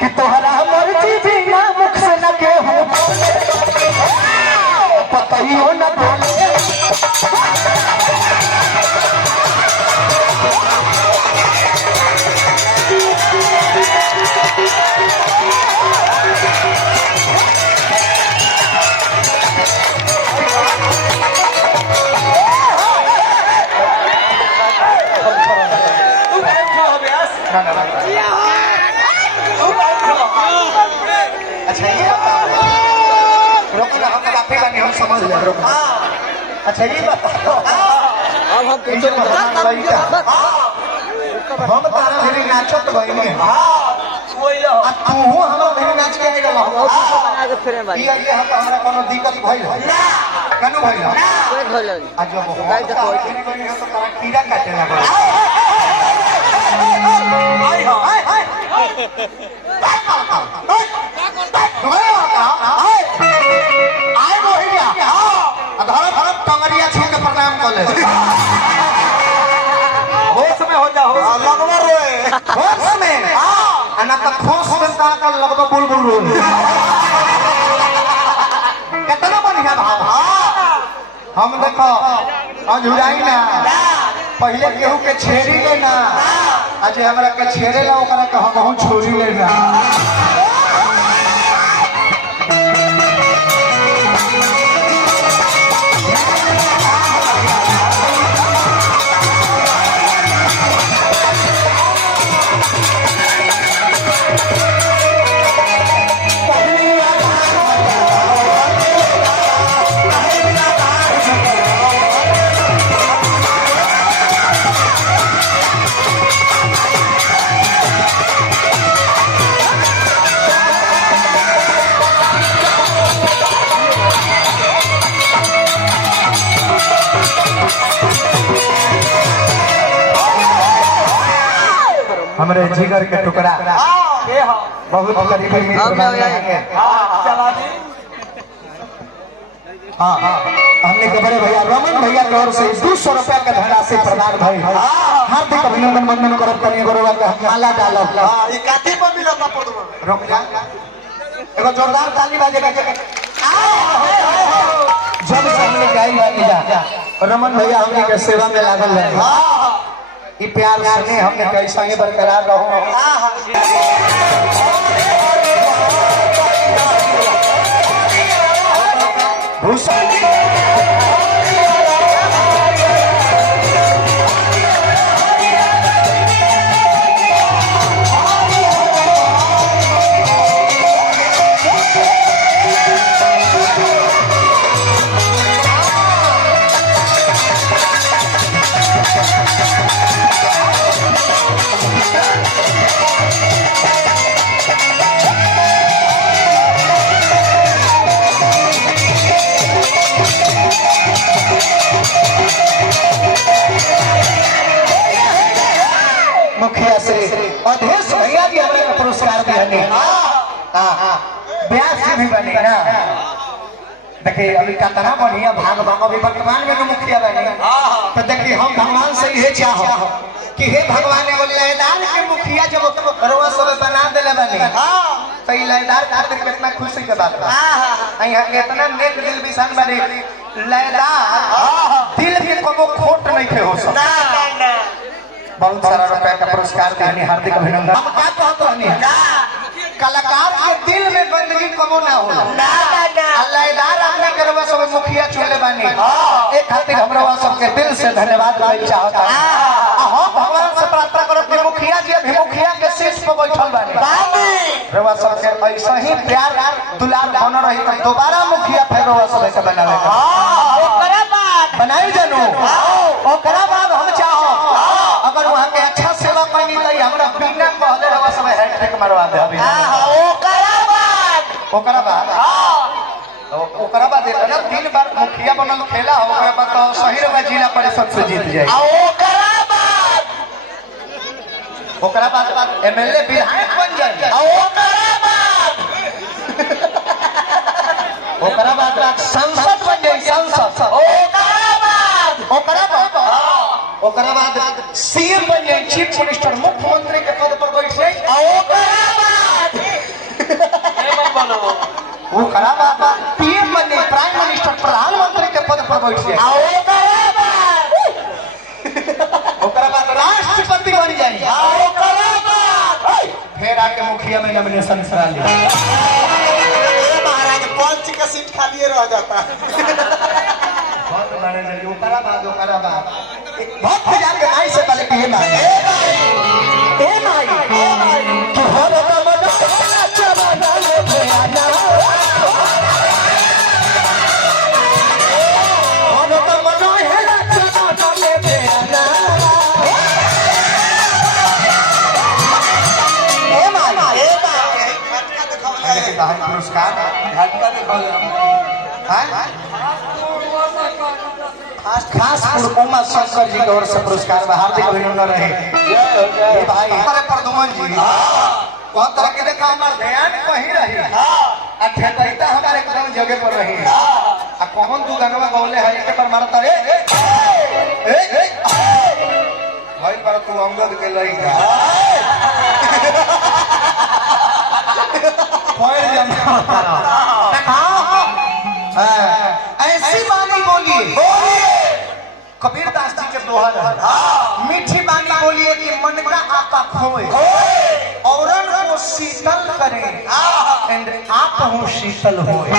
कि तोहरा मर्जी बिना मुख से न के हूँ पतइयो न बोले अच्छा ये हम समझ ले अच्छा ये बताओ अब हम तारा मेरी नाचत गई तू हम मेरी नाच के आएगा ये हम हमरा कोनो दिक्कत भइल है कनु भइल कोई भइल आज जब हो तो तारा कीड़ा काटे लगा हाय हाय हाय टंगरिया छू के प्रणाम कर ले होश में हो जा लगवा रोए होश में ना तो खोस में का कर लगवा बुलबुल रोए कितना बढ़िया भाव हम देखो अझुराई ना पहले केहू के छेड़ी लेना आज हमरा के छेड़े ला ओकरा के हम छोड़ी लेना हमारे जिगर के टुकड़ा बहुत करीबी मित्र हमने के बड़े भैया रमन भैया की ओर से 200 रुपया का धनराशि प्रदान भाई हार्दिक अभिनंदन वंदन करब कनी गोरवा के माला डालब ई काठी पर मिलता पड़वा रुक जा एगो जोरदार ताली बजेगा जब सामने गाई लागी जा रमन भैया हमने के सेवा में लागल रहे ये प्यार सुने हमने कैसा ही बरकरार रहो मुखिया से अधेश भैया जी हमें पुरस्कार दिए ब्याज से भी बने ना देखिए अभी कितना बढ़िया भाग अभी वर्तमान में जो मुखिया बने तो देखिए हम भगवान से यही चाहो कि हे भगवान एगो लयदार के मुखिया जब रोवा सब बना देले बने तो ये लयदार खातिर कितना खुशी के बात बा यहाँ इतना नेक दिल विशान बने लयदार दिल के कोनो खोट नहीं के हो सकता बहुत सारा रुपया का पुरस्कार देने हार्दिक अभिनंदन हम क्या कहते हैं कलाकार के दिल में गंदगी कबो ना हो लयदार आपने करवा सब मुखिया चुनले बानी एक खातिर हमरा सब के दिल से धन्यवाद देना चाहता हम भगवान से प्रार्थना करब कि मुखिया जी अभी मुखिया के शीर्ष पर बैठल बानी रवा सब के ऐसा ही प्यार दुलार बन रही तो दोबारा मुखिया फिर रवा सब के बनावे ओकरा बाद बनाई जानू ओकरा बाद हम चाहो अगर वहां के अच्छा सेवा पानी तो हमरा बिना कहले रवा सब हैट्रिक मारवा दे अभी ओकरा बाद इतना 3 बार मुखिया बनल खेला हो ओकरा बाद तो सही रवा जिला परिषद से जीत जाए ओकरा बाद एमएलए विधायक बन जाए ओकरा बाद सांसद बन जाए सांसद ओकरा बाद सीएम बन जाए चीफ मिनिस्टर मुख्यमंत्री के पद पर बैठ जाए ओकरा बाद वो खराब पीएम बने, प्राइम मिनिस्टर प्रधानमंत्री के पद पर बैठिए, ओकरा बाद राष्ट्रपति बन जाइए, फिर आके मुखिया में नॉमिनेशन करा लिया। महाराज पंच का सीट खाली रह जाता। बहुत माने जल्दी ओकरा बाद भक्त जाके माई से पहले के माई कि हो रे तो मनो चबना ले भयाना, हो रे तो मनो हेला चबना ले भयाना। पुरस्कार खास उमा शंकर जी की ओर से पुरस्कार में हार्दिक अभिनंदन रहे। ये भाई हमारे प्रदुमन जी बहुत तरह के देखा, हमारे ध्यान कहीं रही ठेकता हमारे एकदम जगह पर रही। अब कौन तू गंगवा बोले है एक पर मारता रे भाई पर तू अंगद के लड़का ऐसी बानी बोलिए कबीर दास जी के दोहा है, मीठी बानी बोलिए कि मन का आपा खोए, औरन को शीतल करे एंड आप हो शीतल होए।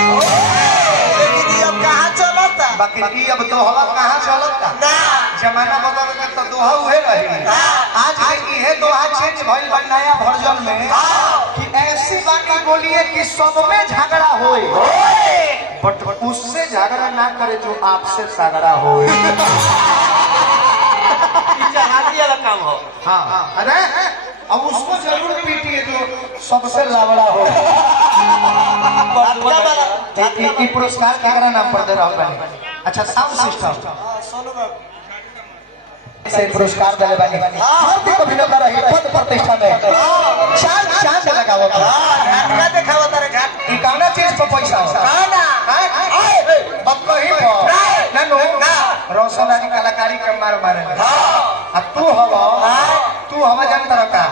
लेकिन अब कहाँ चलता? बाकी अब दोहा कहाँ चलता? जमाना बदल के तो दोहा हुए रही। आज के ये दोहा चेंज भइल बा नया वर्जन में कि ऐसी बानी बोलिए कि सब में झगड़ा होए बट उससे झगड़ा ना करे जो आपसे झगड़ा होए। काम हो। हाँ अरे अब उसको जरूर पीटिए जो सबसे लावड़ा हो। ये पुरस्कार केकरा नाम पर दे रहा हूँ? अच्छा साउंड सिस्टम से पुरस्कार दिले बानी हार्दिक अभिनंदन रही पद प्रतिष्ठा में चांद लगावो घाट देखावा तारे घाट ई कौना चीज पर पैसा हो अब कहीं ननु रोशन आदि कलाकारी के मारे आ तू हवा जान तरह का